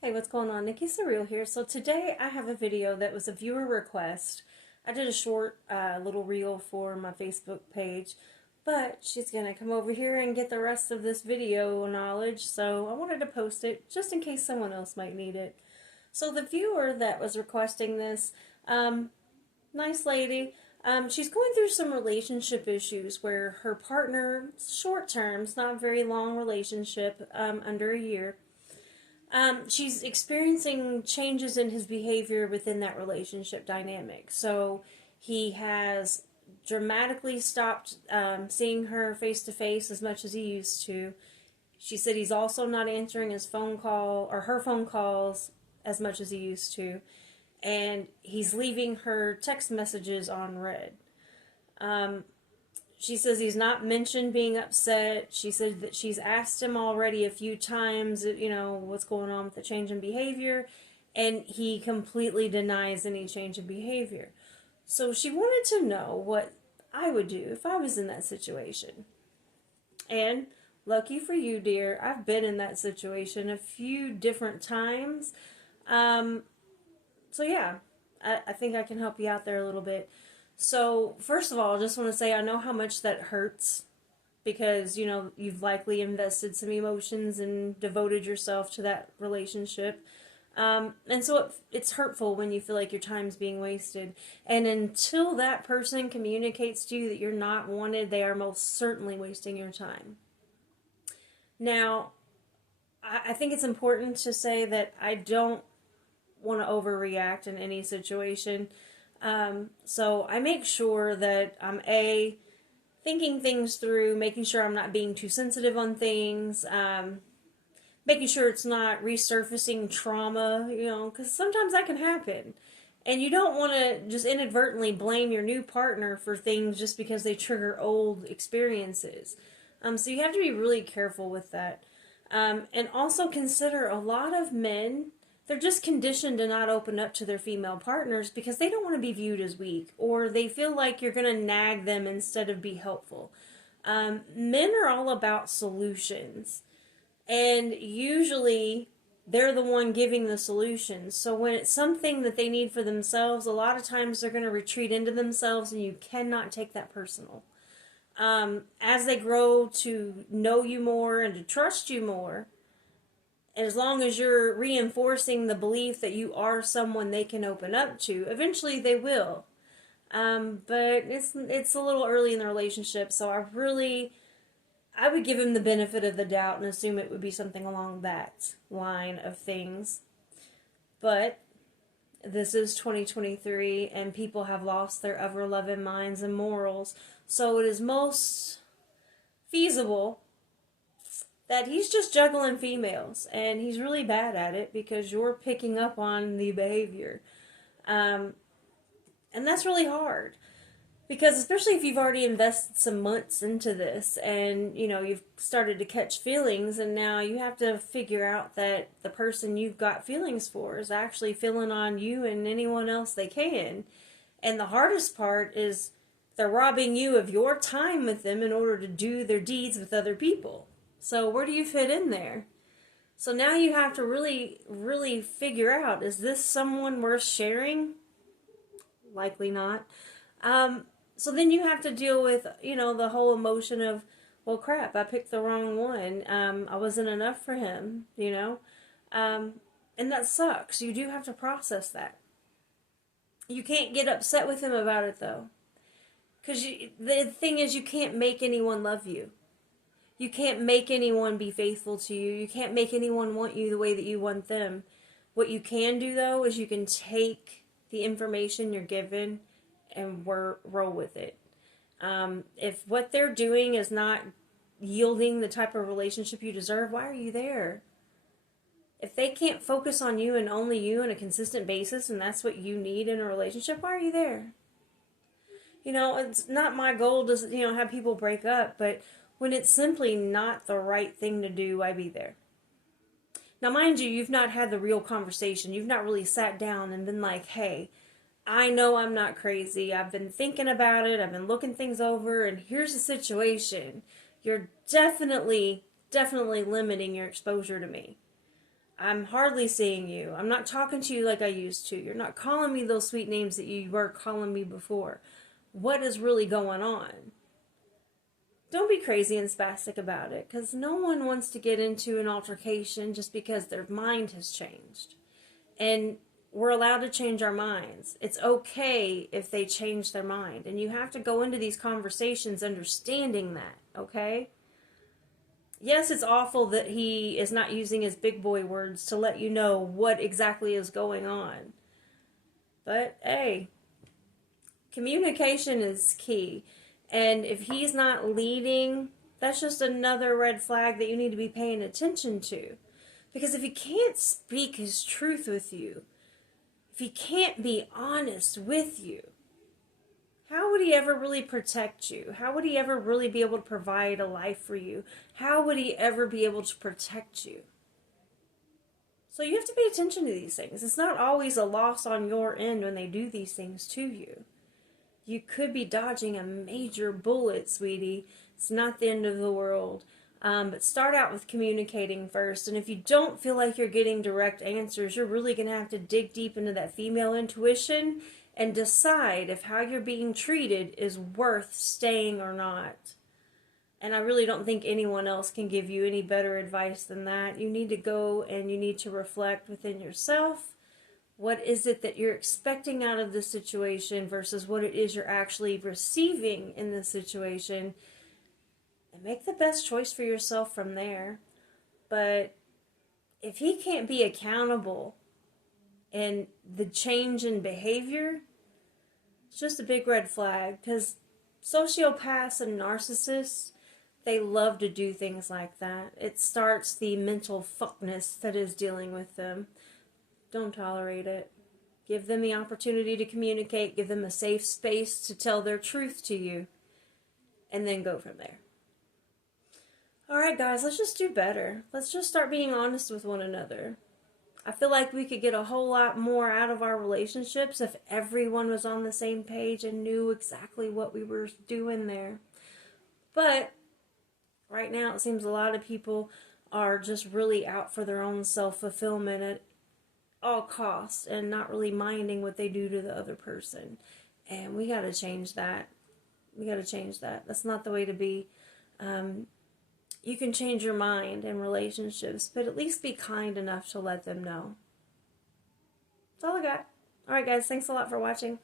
Hey, what's going on? Nikki Surreal here. So today I have a video that was a viewer request. I did a short little reel for my Facebook page, but she's going to come over here and get the rest of this video knowledge, so I wanted to post it just in case someone else might need it. So the viewer that was requesting this, nice lady, she's going through some relationship issues where her partner, short term, it's not a very long relationship, under a year, she's experiencing changes in his behavior within that relationship dynamic. So he has dramatically stopped seeing her face to face as much as he used to. She said he's also not answering his phone call or her phone calls as much as he used to. And he's leaving her text messages on read. Um, she says he's not mentioned being upset. She said that she's asked him already a few times, what's going on with the change in behavior, and he completely denies any change in behavior. So she wanted to know what I would do if I was in that situation. And lucky for you, dear, I've been in that situation a few different times. Um, so yeah, I think I can help you out there a little bit. So, first of all, I just want to say I know how much that hurts because, you've likely invested some emotions and devoted yourself to that relationship. And so it's hurtful when you feel like your time's being wasted. And until that person communicates to you that you're not wanted, they are most certainly wasting your time. Now, I think it's important to say that I don't want to overreact in any situation. So I make sure that I'm thinking things through, making sure I'm not being too sensitive on things, making sure it's not resurfacing trauma, because sometimes that can happen. And you don't want to just inadvertently blame your new partner for things just because they trigger old experiences. So you have to be really careful with that. And also consider a lot of men, they're just conditioned to not open up to their female partners because they don't want to be viewed as weak, or they feel like you're going to nag them instead of be helpful. Men are all about solutions, and usually they're the one giving the solutions. So when it's something that they need for themselves, a lot of times they're going to retreat into themselves, and you cannot take that personal. As they grow to know you more and to trust you more, as long as you're reinforcing the belief that you are someone they can open up to, eventually they will. But it's a little early in the relationship, so I would give him the benefit of the doubt and assume it would be something along that line of things. But this is 2023, and people have lost their ever-loving minds and morals, so it is most feasible that he's just juggling females, and he's really bad at it because you're picking up on the behavior. Um, and that's really hard because, especially if you've already invested some months into this and you've started to catch feelings, and now you have to figure out that the person you've got feelings for is actually feeling on you and anyone else they can. And the hardest part is they're robbing you of your time with them in order to do their deeds with other people. So where do you fit in there? So now you have to really, really figure out, is this someone worth sharing? Likely not. So then you have to deal with, the whole emotion of, well, crap, I picked the wrong one. I wasn't enough for him. And that sucks. You do have to process that. You can't get upset with him about it, though. Because the thing is, you can't make anyone love you. You can't make anyone be faithful to you. You can't make anyone want you the way that you want them. What you can do, though, is you can take the information you're given and roll with it. If what they're doing is not yielding the type of relationship you deserve, why are you there? If they can't focus on you and only you on a consistent basis, and that's what you need in a relationship, why are you there? It's not my goal to, have people break up, but when it's simply not the right thing to do, why be there? Now, mind you, you've not had the real conversation. You've not really sat down and been like, hey, I know I'm not crazy. I've been thinking about it. I've been looking things over, and here's the situation. You're definitely limiting your exposure to me. I'm hardly seeing you. I'm not talking to you like I used to. You're not calling me those sweet names that you were calling me before. What is really going on? Don't be crazy and spastic about it, because no one wants to get into an altercation just because their mind has changed. And we're allowed to change our minds. It's okay if they change their mind. And you have to go into these conversations understanding that, okay? Yes, it's awful that he is not using his big boy words to let you know what exactly is going on. But hey, communication is key. And if he's not leading, that's just another red flag that you need to be paying attention to. Because if he can't speak his truth with you, if he can't be honest with you, how would he ever really protect you? How would he ever really be able to provide a life for you? How would he ever be able to protect you? So you have to pay attention to these things. It's not always a loss on your end when they do these things to you. You could be dodging a major bullet, sweetie. It's not the end of the world. But start out with communicating first. And if you don't feel like you're getting direct answers, you're really going to have to dig deep into that female intuition and decide if how you're being treated is worth staying or not. And I really don't think anyone else can give you any better advice than that. You need to go and you need to reflect within yourself. What is it that you're expecting out of this situation versus what it is you're actually receiving in this situation? And make the best choice for yourself from there. But if he can't be accountable in the change in behavior, it's just a big red flag. Because sociopaths and narcissists, they love to do things like that. It starts the mental fuckness that is dealing with them. Don't tolerate it. Give them the opportunity to communicate. Give them a safe space to tell their truth to you. And then go from there. Alright guys, let's just do better. Let's just start being honest with one another. I feel like we could get a whole lot more out of our relationships if everyone was on the same page and knew exactly what we were doing there. But right now it seems a lot of people are just really out for their own self-fulfillment at all costs and not really minding what they do to the other person. And we got to change that. We got to change that. That's not the way to be. You can change your mind in relationships, but at least be kind enough to let them know. That's all I got. Alright guys, thanks a lot for watching.